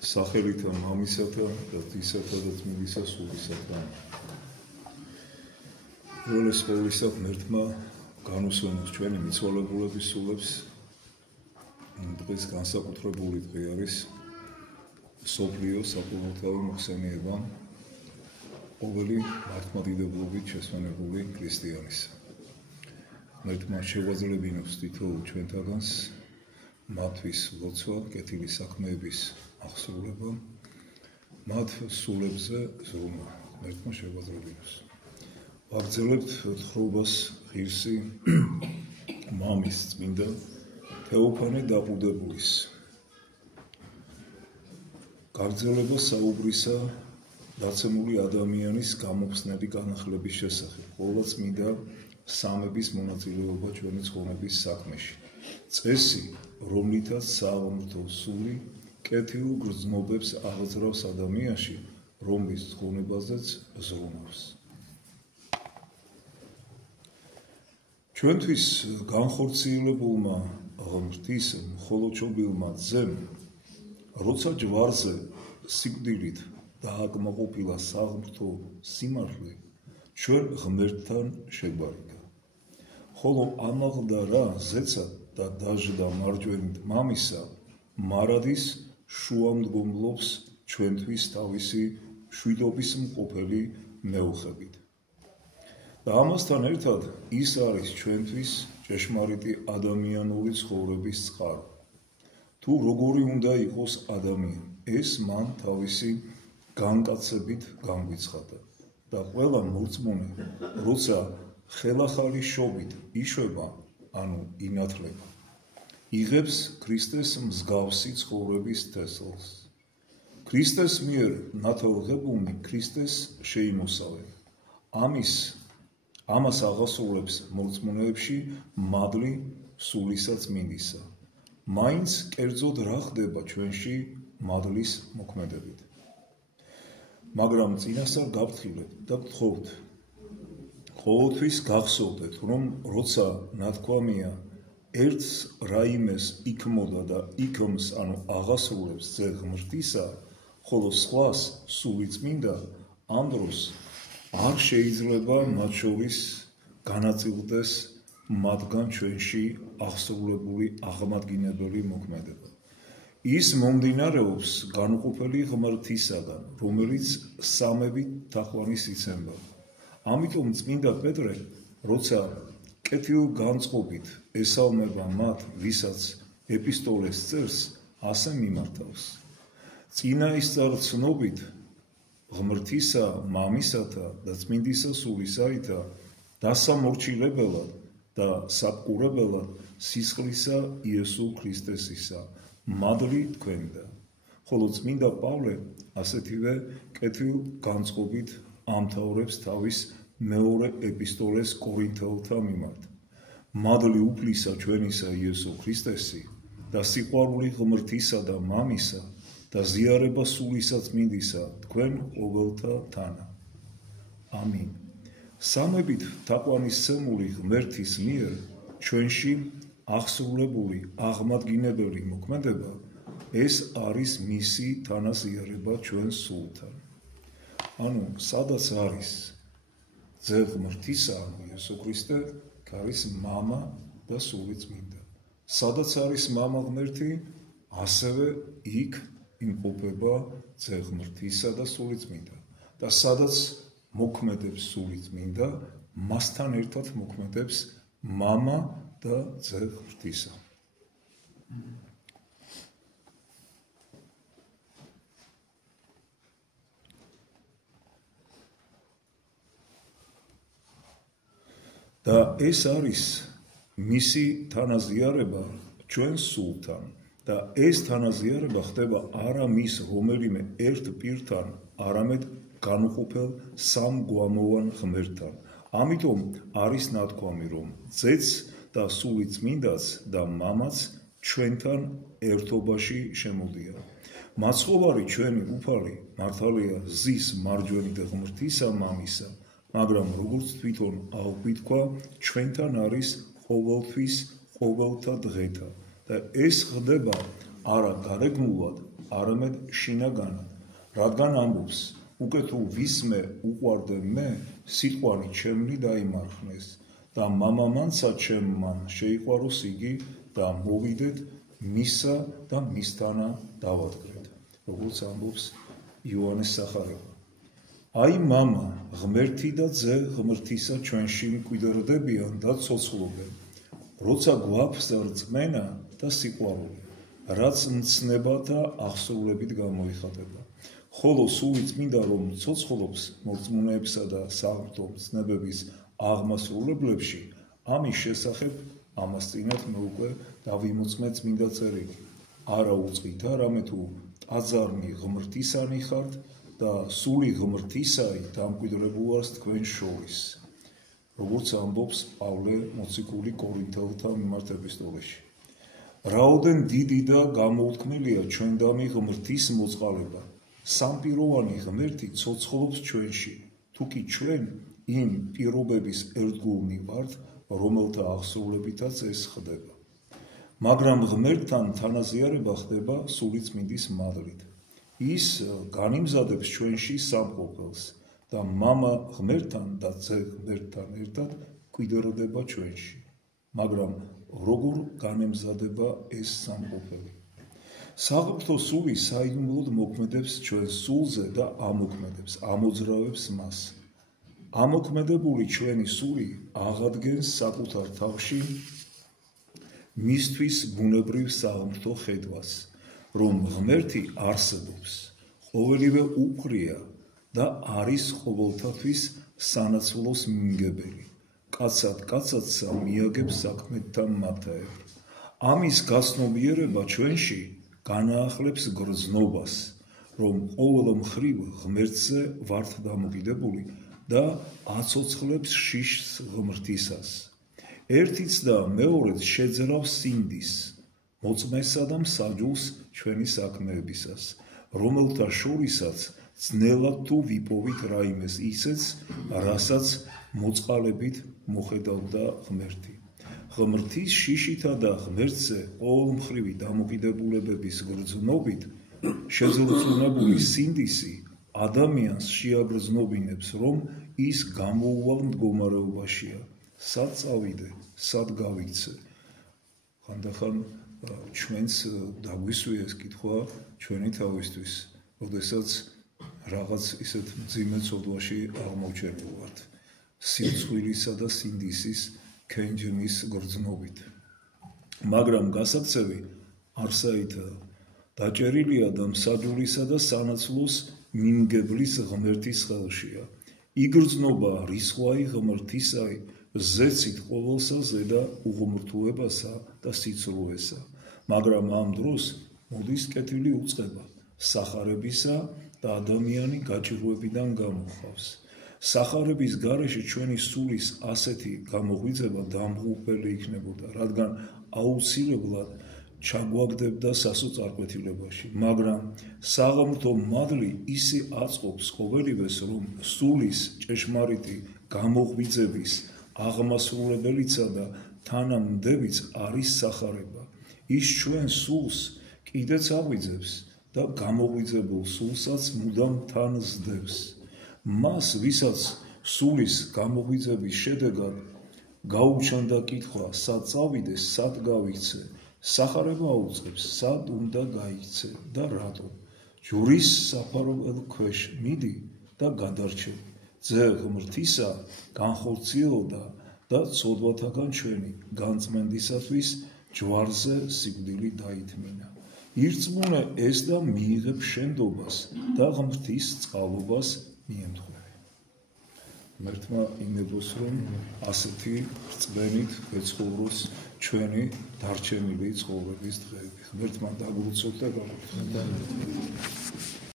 სახელითა მამისათა და ძისათა და ძმიდისა სულისათა. როლეს ყოვლისა ღმერთმა განუსვენოს ჩვენი მიცვალებულების სულებს. დღეს განსაკუთრებული დღე არის მსოფლიო საკუთრივი მოხსენიება ყოველი მართლმადიდებლობით შესვენებული ქრისტიანის. ღმერთმა შეგვაძლებინოს თითოეულ ჩვენთაგანს მათთვის ლოცვა, კეთილი საქმეების აღსრულება, მათ სულებზე ზრუნვა. ღმერთმა შეგვაძლებინოს. ვაგრძელებთ თხრობას ღირსი მამის წმინდა თეოფანე დაყუდებულის. გაგრძელება საუბრისა დაცემული ადამიანის გამოფხსნელი განახლების შესახებ, ყოველ წმინდა სამების მონაწილეობა ჩვენი ცხოვრების საქმეში. წესი, რომლითაც საღვთო სული კეთილ გრძნობებს აღძრავს ადამიანში, რომლის თხოვნებაზეც ზრუნავს. ჩვენთვის განხორციელებულმა ღმრთის მხოლოდშობილმა ძემ, როცა ჯვარზე სიკვდილით დააკმაყოფილა საღვთო სიმართლე, ჩვენ ღმერთთან შეგვარიგა. ხოლო ამაღდარა ზეცა და დაждდა მარჯვენით მამისა, მარადის შუამდგომლობს ჩვენთვის თავისი მშვიდობის მყოფელი მეუხებით. და ამასთან ერთად ის არის ჩვენთვის ჭეშმარიტი ადამიანური ცხოვრების წყარო. თუ როგორი უნდა იყოს ადამიანი, ეს მან თავისი განკაცებით განგვიცხადა და ყველა მორწმუნე, როცა ხელახალი შობით იშვება, ანუ ინათლება, იღებს ქრისტეს მსგავსი ცხოვრების თესლს. ქრისტეს მიერ ნათელღებულნი ქრისტეს შეიმოსავენ. ამას აღასრულებს მორწმუნეებში მადლი სულისა წმინდისა. მაინც კერძოდ რა ხდება ჩვენში მადლის მოქმედებით. მაგრამ წინასწარ გავთხილებთ და გთხოვთ, ყოველთვის გახსოვდეთ, რომ როცა ნათქვამია ერთს რაიმეს იქმოდა და იქმს, ანუ აღასრულებს ძე ღმრთისა, ხოლო სხვას სული წმინდა, ამ დროს არ შეიძლება მათ შორის განაწილდეს მათგან ჩვენში აღსრულებული აღმადგინებელი მოქმედება. ის მომდინარეობს განუყოფელი ღმრთისაგან, რომელიც სამებით თაყვანის იცემდა. ამიტომ წმინდა პეტრე, როცა კეთილ განწყობით ესალმება მათ, ვისაც ეპისტოლეს წერს, ასე მიმართავს. წინაისწარ ცნობით ღმრთისა, მამისათა და წმინდისა სულისაითა დასამორჩილებელად და საპყურებელად სისხლისა იესო ქრისტესისა მადლი თქვენდა. ხოლო წმინდა პავლე ასეთივე კეთილ განწყობით ამთავრებს თავის მეორე ეპისტოლეს კორინთელთა მიმართ. მადლი უფლისა ჩვენისა იესო ქრისტესი და სიყვარული ღმრთისა და მამისა და ზიარება სულისა წმინდისა თქვენ ყოველთა თანა. ამინ. სამებით თაყვანისცემული ღმერთის მიერ ჩვენში აღსრულებული აღმადგინებელი მოქმედება, ეს არის მისი თანაზიარება ჩვენ სულთან. ანუ სადაც არის ძე ღმრთისა, ანუ იესო ქრისტე, არის მამა და სული წმინდა. სადაც არის მამა ღმერთი, ასევე იქ იმყოფება ძე ღმრთისა და სული წმინდა. და სადაც მოქმედებს სული წმინდა, მასთან ერთად მოქმედებს მამა და ძე ღმრთისა. და ეს არის მისი თანაზიარება ჩვენ სულთან. და ეს თანაზიარება ხდება არა მის რომელიმე ერთ პირთან, არამედ განუყოფელ სამგვამოვან ღმერთთან. ამიტომ არის ნათქვამი, რომ ძეც და სული წმინდაც და მამაც ჩვენთან ერთობაში შემოდიან. მაცხოვარი ჩვენი უფალი მართალია ზის მარჯვენით ღმრთისა მამისა, მაგრამ როგორც თვითონ აღვიქვა, ჩვენთან არის ყოველთვის, ყოველთა დღეთა და ეს ხდება არა გარეგნულად, არამედ შინაგანად, რადგან ამბობს, უკვე თუ ვისმე უყვარდე მე, სიტყვანი ჩემნი დაიმარხნეს და მამამანცა ჩემმან შეიყვაროს იგი და მოვიდეთ მისა და მისთანა დავადგრეთ. როგორც ამბობს იოანეს სახარება. აი მამა, ღმერთი და ძე ღმრთისა ჩვენში მკვიდრდებიან და ცოცხლობენ, როცა გვაქვს რწმენა და სიყვარული, რაც მცნება და აღსრულებით გამოიხატება. ხოლო სული წმინდა რომ ცოცხლობს მორწმუნეებსა და საღვთო მცნებების აღმასრულებლებში, ამის შესახებ ამასწინათ მე უკვე დავიმოწმე წმინდა წერილი. არა უწყით, არამედ თუ ტაძარმი ღმრთისანი ხართ და სული ღმრთისაი დამკვიდრებულას თქვენ შორის. როგორც ამბობს პავლე მოციქული კორინთელთა მიმართ ეპისტოლეში. რაოდენ დიდი და გამოუთქმელია ჩვენდამი ღმრთის მოწყალება. სამპიროვანი ღმერთი ცოცხლობს ჩვენში, თუკი ჩვენ იმ პირობების ერთგულნი ვართ, რომელთა აღსრულებითაც ეს ხდება. მაგრამ ღმერთთან თანაზიარება ხდება სულიწმინდის მადლით. ის განიმზადებს ჩვენში სამყოფელს და მამა ღმერთთან და ძე ღმერთთან ერთად მკვიდრდება ჩვენში. მაგრამ როგორ განემზადება ეს სამყოფელი? საღვთო სული საიდუმლოდ მოქმედებს ჩვენ სულზე და ამოქმედებს, ამოძრავებს მას. ამოქმედებული ჩვენი სული აღადგენს საკუთარ თავში მისთვის ბუნებრივ საღვთო ხედვას, რომ ღმერთი არსებობს, ყოველივე უყრია და არის ყოველთათვის სანაცვლოს მიმგებელი. კაცადსა მიაგებს საქმეთთან მათაებრ. ამის გაცნობიერება ჩვენში განაახლებს გრძნობას, რომ ყოველ მხრივ ღმერთზე ვართ დამოკიდებული და აცოცხლებს შიშს ღმრთისას. ერთიც და მეორეც შეძრავს სინდის, მოწმესა და მსაჯულს ჩვენი საქმეებისას, რომელთა შორისაც ძნელად თუ ვიპოვით რაიმეს ისეც, რასაც მოწყალებით მოხედავდა ღმერთი. ღმრთის შიშითა და ღმერთზე ყოველმხრივი დამოკიდებულებების გრძნობით შეზრუნებული სინდისი ადამიანს შეაგრძნობინებს, რომ ის გამოუვალ მდგომარეობაშია, სად წავიდე, სად გავიქცე. ხანდახან ჩვენს დაგვისვია ეს კითხვა ჩვენი თავისთვის, როდესაც რაღაც ისეთ მძიმე ცოდვაში აღმოჩენილ ვართ, სიცხვილისა და სინდისის ქენჯნის გრძნობით. მაგრამ გასაქცევი არსაითაა, დაჭერილია და მსაჯულისა და სანაცვლოს მიმგებლის ღმერთის ხელშია. იგრძნობა რისხვაი ღმრთისაი, ზეცით ყოველსა ზედა უღმრთოებასა და სიცრუესა. მაგრამ ამ დროს მოდის კეთილი უწყება, სახარებისა და ადამიანი გაჭირვებიდან გამოხავს. სახარების გარეშე ჩვენი სულის ასეთი გამოღვიძება დამღუპელი იქნებოდა, რადგან აუცილებლად ჩაგვაგდებდა სასოწარკვეთილებაში, მაგრამ საღმრთო მადლი ისე აწყობს ყოველივეს, რომ სულის ჭეშმარიტი გამოღვიძების აღმასრულებელიცა და თანამდებიც არის სახარება. ის ჩვენ სულს კიდეც აღვიძებს და გამოღვიძებულ სულსაც მუდამ თან ზდევს. მას, ვისაც სულის გამოღვიძების შედეგად გაუჩნდა კითხვა, სად წავიდეს, სად გავიქცე, სახარება აუწყებს, სად უნდა გაიქცე და რატო. ჯვრის საფარაველ ქვეშ მიდი და გადარჩე. ძე ღმრთისა განხორციელდა და ცოდვათაგან ჩვენი განწმენდისათვის ჯვარზე სიკვდილი დაითმინა. ირწმუნე ეს და მიიღებ შენდობას და ღმრთის წყალობას მიემთხვევი. ღმერთმა იმედოს, რომ ასეთი რწმენით ეცხოვროს ჩვენი დარჩენილი ცხოვრების დღეები. ღმერთმა დაგვროცოთ და გავაკეთოთ.